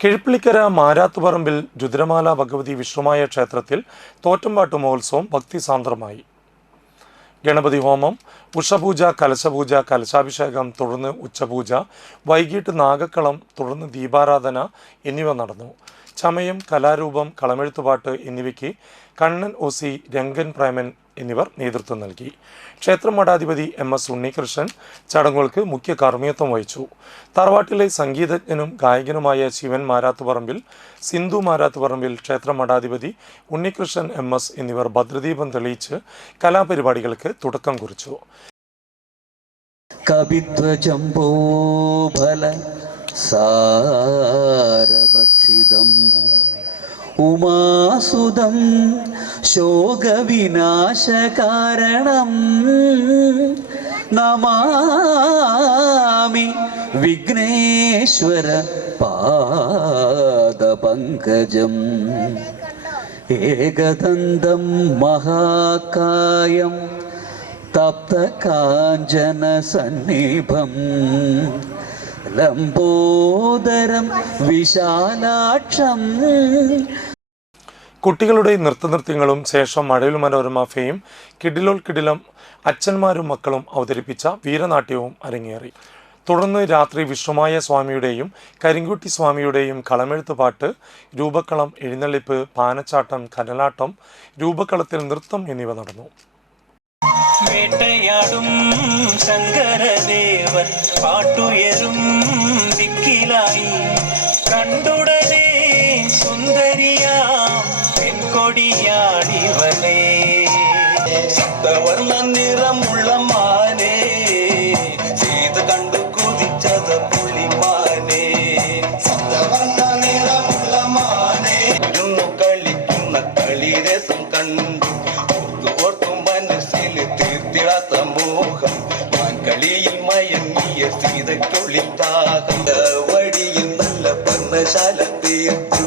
കിഴപ്പിളിക്കര മാരാത്തുപറമ്പിൽ രുദ്രമാല ഭഗവതി വിഷ്ണുമായ ക്ഷേത്രത്തിൽ തോറ്റമ്പാട്ട് മഹോത്സവം ഭക്തിസാന്ദ്രമായി. ഗണപതി ഹോമം, ഉഷപൂജ, കലശപൂജ, കലശാഭിഷേകം, തുടർന്ന് ഉച്ചപൂജ, വൈകിട്ട് നാഗക്കളം, തുടർന്ന് ദീപാരാധന എന്നിവ നടന്നു. ചമയം, കലാരൂപം, കളമെഴുത്തുപാട്ട് എന്നിവയ്ക്ക് കണ്ണൻ OC, രംഗൻ പ്രേമൻ എന്നിവർ നേതൃത്വം നൽകി. ക്ഷേത്ര മഠാധിപതി MS ഉണ്ണികൃഷ്ണൻ ചടങ്ങുകൾക്ക് മുഖ്യ കാർമ്മികത്വം വഹിച്ചു. തറവാട്ടിലെ സംഗീതജ്ഞനും ഗായകനുമായ ശിവൻ മാരാത്തുപറമ്പിൽ, സിന്ധു മാരാത്തുപറമ്പിൽ, ക്ഷേത്ര മഠാധിപതി ഉണ്ണികൃഷ്ണൻ MS എന്നിവർ ഭദ്രദീപം തെളിയിച്ച് കലാപരിപാടികൾക്ക് തുടക്കം കുറിച്ചു. സാരഭക്ഷിതം ഉമാസുതം ശോകവിനാശകാരണം നമാമി വിഘ്നേശ്വര പാദപങ്കജം ഏകദന്തം മഹാകായം തപ്തകാഞ്ചന സന്നിഭം ലംബോദരം വിശാലാക്ഷം. കുട്ടികളുടെ നൃത്തനൃത്യങ്ങളും ശേഷം മഴവിൽ മനോരമ ഫെയിം, കിടിലോൾ കിടിലം, അച്ഛന്മാരും മക്കളും അവതരിപ്പിച്ച വീരനാട്യവും അരങ്ങേറി. തുടർന്ന് രാത്രി വിഷ്ണുമായ സ്വാമിയുടെയും കരിങ്കുട്ടി സ്വാമിയുടെയും കളമെഴുത്തുപാട്ട്, രൂപക്കളം, എഴുന്നള്ളിപ്പ്, പാനച്ചാട്ടം, കനലാട്ടം, രൂപക്കളത്തിൽ നൃത്തം എന്നിവ നടന്നു. വേട്ടയാടും ശങ്കരദേവൻ പാട്ടുയരും ദിക്കിലായി കണ്ടുടനെ സുന്ദരിയാം പെൺകൊടിയാടിവനേ സപ്തവർണ്ണ നിറമുള്ള മാനേ സീത കണ്ടു കുതിച്ചത് പുളിമാനേ സപ്തവർണ്ണ നിറമുള്ള മാനേ ഇരുന്നു കളിക്കുന്ന കളിരസം കണ്ടു ഓർത്തും മനസ്സിൽ തീർത്തിടാത്ത മോഹം മാൻകളിയിൽ മയങ്ങിയ സീതയ്ക്കൊളിത്താകം വഴിയിൽ നല്ല പർണശാല തീർത്തു.